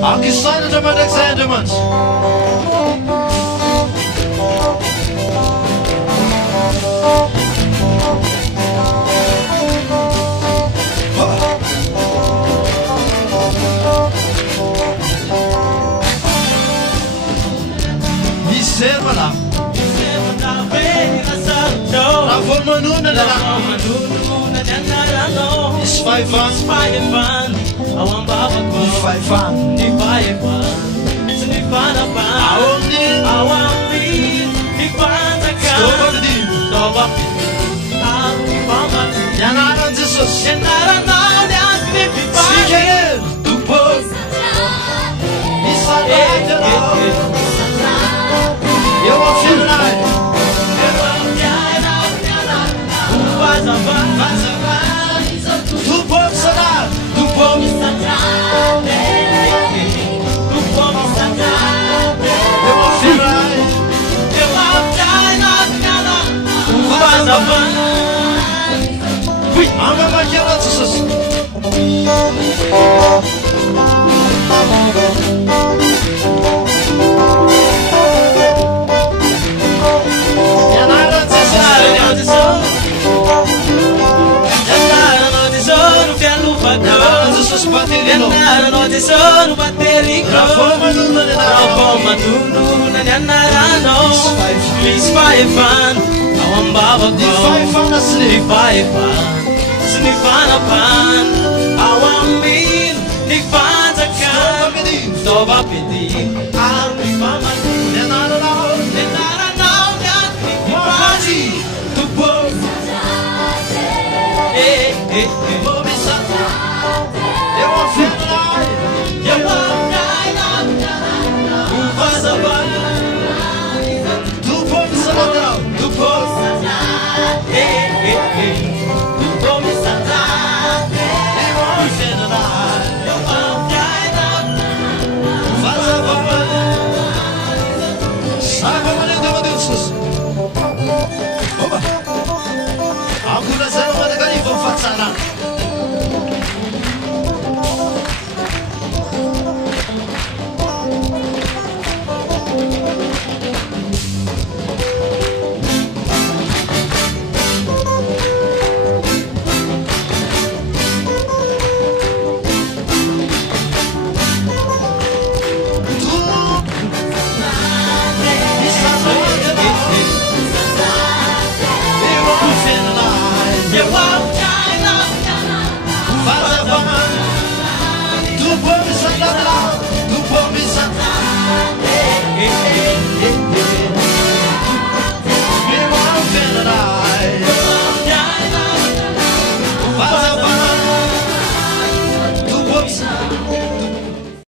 Anche sai da me examiners. Serva lá. Na forma nuna lá. Isfaivan. Isfaivan. Aonde? Stova Yanara Jesus. Siqueira do povo. Eu vou filmar. Do povo será, do povo será. Eu vou filmar. Ama makialat sus. No tesoro batteri La forma nuna no Please fire fan Awan baba ko Di fire fan Sinifana pan Awan min Di fan zakan Stova piti